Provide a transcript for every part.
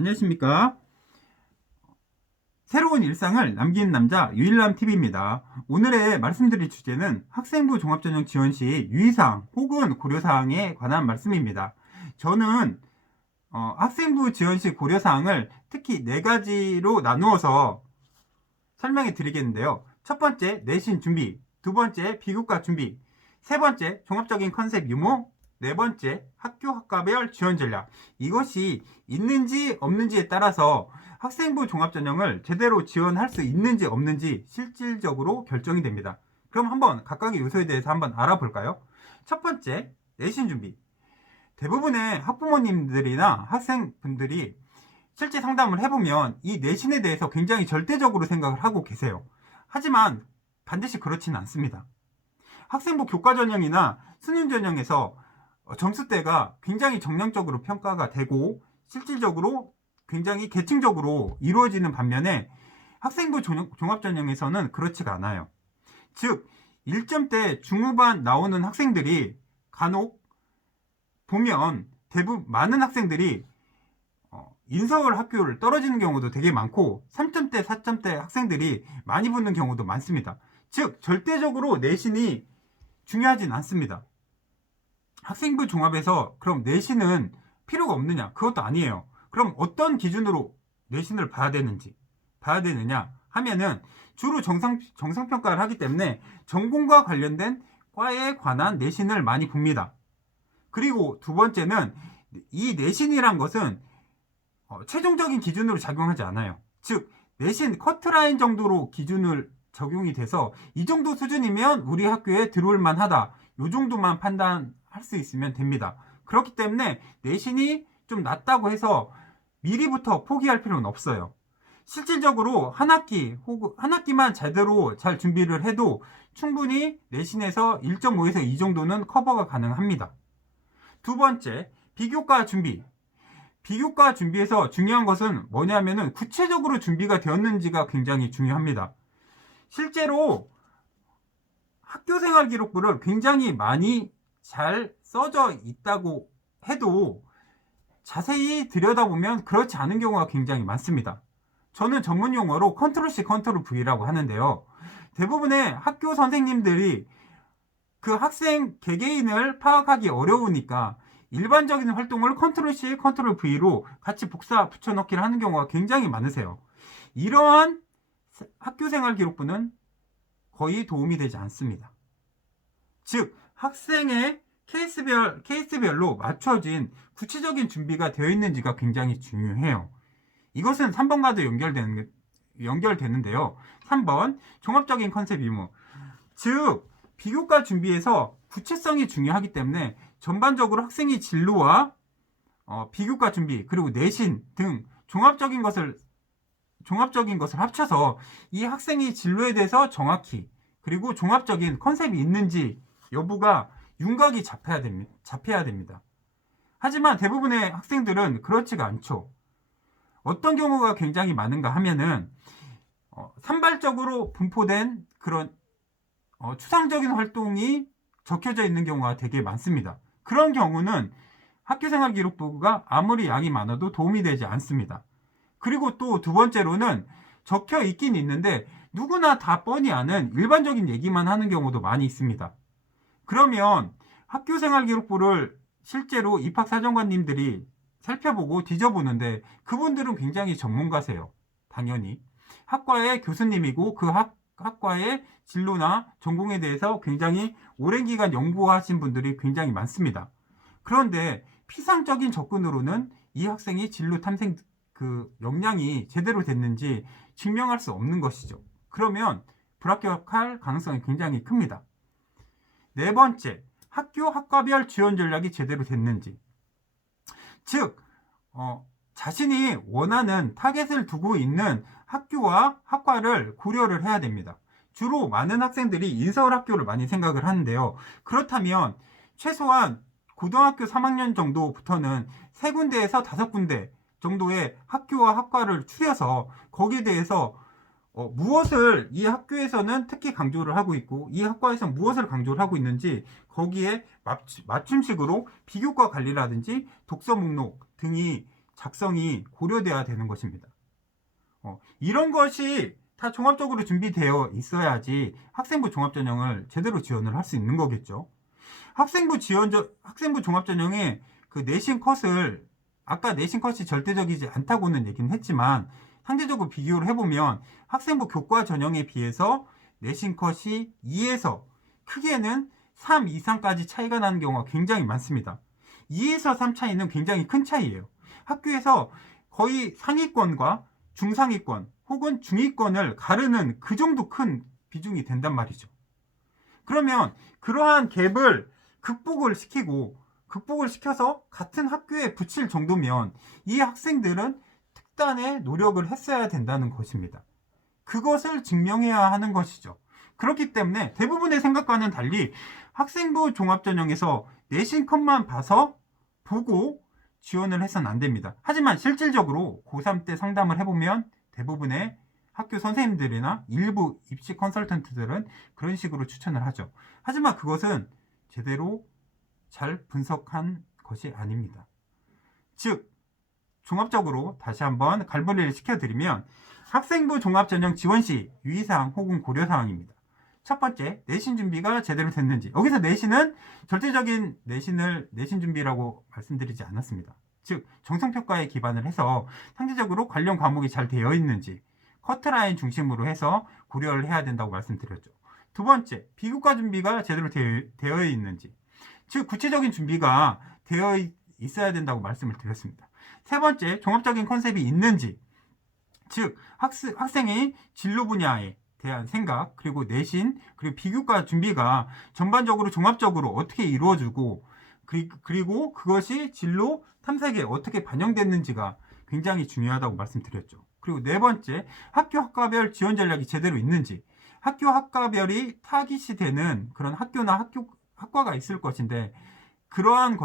안녕하십니까. 새로운 일상을 남기는 남자 유일남TV입니다. 오늘의 말씀드릴 주제는 학생부 종합전형 지원 시 유의사항 혹은 고려사항에 관한 말씀입니다. 저는 학생부 지원 시 고려사항을 특히 4가지로 나누어서 설명해 드리겠는데요. 첫 번째, 내신 준비. 두 번째, 비교과 준비. 세 번째, 종합적인 컨셉 유무. 네 번째, 학교 학과별 지원 전략. 이것이 있는지 없는지에 따라서 학생부 종합전형을 제대로 지원할 수 있는지 없는지 실질적으로 결정이 됩니다. 그럼 한번 각각의 요소에 대해서 한번 알아볼까요? 첫 번째, 내신 준비. 대부분의 학부모님들이나 학생분들이 실제 상담을 해보면 이 내신에 대해서 굉장히 절대적으로 생각을 하고 계세요. 하지만 반드시 그렇지는 않습니다. 학생부 교과전형이나 수능전형에서 점수대가 굉장히 정량적으로 평가가 되고 실질적으로 굉장히 계층적으로 이루어지는 반면에 학생부 종합전형에서는 그렇지가 않아요. 즉 1점대 중후반 나오는 학생들이 간혹 보면 대부분 많은 학생들이 인서울 학교를 떨어지는 경우도 되게 많고 3점대, 4점대 학생들이 많이 붙는 경우도 많습니다. 즉 절대적으로 내신이 중요하진 않습니다. 학생부 종합에서 그럼 내신은 필요가 없느냐? 그것도 아니에요. 그럼 어떤 기준으로 내신을 봐야 되느냐 하면은 주로 정상평가를 하기 때문에 전공과 관련된 과에 관한 내신을 많이 봅니다. 그리고 두 번째는 이 내신이란 것은 최종적인 기준으로 작용하지 않아요. 즉 내신 커트라인 정도로 기준을 적용이 돼서 이 정도 수준이면 우리 학교에 들어올 만하다. 이 정도만 판단할 수 있으면 됩니다. 그렇기 때문에 내신이 좀 낮다고 해서 미리부터 포기할 필요는 없어요. 실질적으로 한 학기만 제대로 잘 준비를 해도 충분히 내신에서 1.5에서 2 정도는 커버가 가능합니다. 두 번째, 비교과 준비. 비교과 준비에서 중요한 것은 뭐냐면은 구체적으로 준비가 되었는지가 굉장히 중요합니다. 실제로 학교생활 기록부를 굉장히 많이 잘 써져 있다고 해도 자세히 들여다보면 그렇지 않은 경우가 굉장히 많습니다. 저는 전문 용어로 컨트롤 C, 컨트롤 V라고 하는데요. 대부분의 학교 선생님들이 그 학생 개개인을 파악하기 어려우니까 일반적인 활동을 컨트롤 C, 컨트롤 V로 같이 복사 붙여넣기를 하는 경우가 굉장히 많으세요. 이러한 학교생활 기록부는 거의 도움이 되지 않습니다. 즉 학생의 케이스별로 맞춰진 구체적인 준비가 되어 있는지가 굉장히 중요해요. 이것은 3번과도 연결되는데요. 3번 종합적인 컨셉 유무. 즉 비교과 준비에서 구체성이 중요하기 때문에 전반적으로 학생의 진로와 비교과 준비 그리고 내신 등 종합적인 것을 합쳐서 이 학생의 진로에 대해서 정확히 그리고 종합적인 컨셉이 있는지 여부가 윤곽이 잡혀야 됩니다. 하지만 대부분의 학생들은 그렇지가 않죠. 어떤 경우가 굉장히 많은가 하면은 산발적으로 분포된 그런 추상적인 활동이 적혀져 있는 경우가 되게 많습니다. 그런 경우는 학교생활 기록부가 아무리 양이 많아도 도움이 되지 않습니다. 그리고 또 두 번째로는 적혀 있긴 있는데 누구나 다 뻔히 아는 일반적인 얘기만 하는 경우도 많이 있습니다. 그러면 학교생활 기록부를 실제로 입학사정관님들이 살펴보고 뒤져보는데 그분들은 굉장히 전문가세요. 당연히. 학과의 교수님이고 그 학과의 진로나 전공에 대해서 굉장히 오랜 기간 연구하신 분들이 굉장히 많습니다. 그런데 피상적인 접근으로는 이 학생이 진로 탐색 그 역량이 제대로 됐는지 증명할 수 없는 것이죠. 그러면 불합격할 가능성이 굉장히 큽니다. 네 번째, 학교 학과별 지원 전략이 제대로 됐는지. 즉 자신이 원하는 타겟을 두고 있는 학교와 학과를 고려를 해야 됩니다. 주로 많은 학생들이 인서울 학교를 많이 생각을 하는데요. 그렇다면 최소한 고등학교 3학년 정도부터는 3군데에서 5군데 정도의 학교와 학과를 추려서 거기에 대해서 무엇을 이 학교에서는 특히 강조를 하고 있고 이 학과에서는 무엇을 강조를 하고 있는지 거기에 맞춤식으로 비교과 관리라든지 독서 목록 등이 작성이 고려돼야 되는 것입니다. 이런 것이 다 종합적으로 준비되어 있어야지 학생부 종합전형을 제대로 지원을 할 수 있는 거겠죠. 학생부 종합전형에 그 내신 컷을 아까 내신 컷이 절대적이지 않다고는 얘기는 했지만 상대적으로 비교를 해보면 학생부 교과 전형에 비해서 내신 컷이 2에서 크게는 3 이상까지 차이가 나는 경우가 굉장히 많습니다. 2에서 3 차이는 굉장히 큰 차이예요. 학교에서 거의 상위권과 중상위권 혹은 중위권을 가르는 그 정도 큰 비중이 된단 말이죠. 그러면 그러한 갭을 극복을 시켜서 같은 학교에 붙일 정도면 이 학생들은 특단의 노력을 했어야 된다는 것입니다. 그것을 증명해야 하는 것이죠. 그렇기 때문에 대부분의 생각과는 달리 학생부 종합전형에서 내신 컷만 보고 지원을 해서는 안 됩니다. 하지만 실질적으로 고3 때 상담을 해보면 대부분의 학교 선생님들이나 일부 입시 컨설턴트들은 그런 식으로 추천을 하죠. 하지만 그것은 제대로 잘 분석한 것이 아닙니다. 즉 종합적으로 다시 한번 갈무리를 시켜드리면 학생부 종합전형 지원 시 유의사항 혹은 고려사항입니다. 첫 번째, 내신 준비가 제대로 됐는지. 여기서 내신은 절대적인 내신 준비라고 말씀드리지 않았습니다. 즉 정성평가에 기반을 해서 상대적으로 관련 과목이 잘 되어 있는지 커트라인 중심으로 해서 고려를 해야 된다고 말씀드렸죠. 두 번째, 비교과 준비가 제대로 되어 있는지, 즉 구체적인 준비가 되어 있어야 된다고 말씀을 드렸습니다. 세 번째, 종합적인 컨셉이 있는지, 즉 학생의 진로 분야에 대한 생각, 그리고 내신, 그리고 비교과 준비가 전반적으로 종합적으로 어떻게 이루어지고 그리고 그것이 진로 탐색에 어떻게 반영됐는지가 굉장히 중요하다고 말씀드렸죠. 그리고 네 번째, 학교 학과별 지원 전략이 제대로 있는지, 학교 학과별이 타깃이 되는 그런 학교나 학과가 있을 것인데 그러한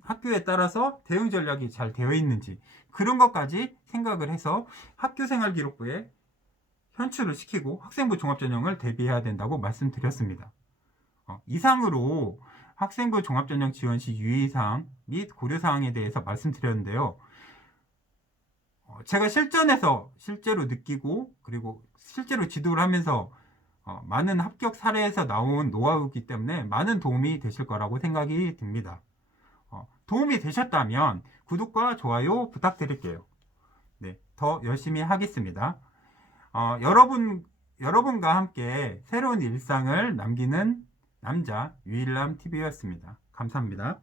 학교에 따라서 대응 전략이 잘 되어 있는지 그런 것까지 생각을 해서 학교생활기록부에 현출을 시키고 학생부 종합전형을 대비해야 된다고 말씀드렸습니다. 이상으로 학생부 종합전형 지원 시 유의사항 및 고려사항에 대해서 말씀드렸는데요. 제가 실제로 느끼고 그리고 실제로 지도를 하면서 많은 합격 사례에서 나온 노하우이기 때문에 많은 도움이 되실 거라고 생각이 듭니다. 도움이 되셨다면 구독과 좋아요 부탁드릴게요. 네, 더 열심히 하겠습니다. 여러분과 함께 새로운 일상을 남기는 남자 유일남TV였습니다. 감사합니다.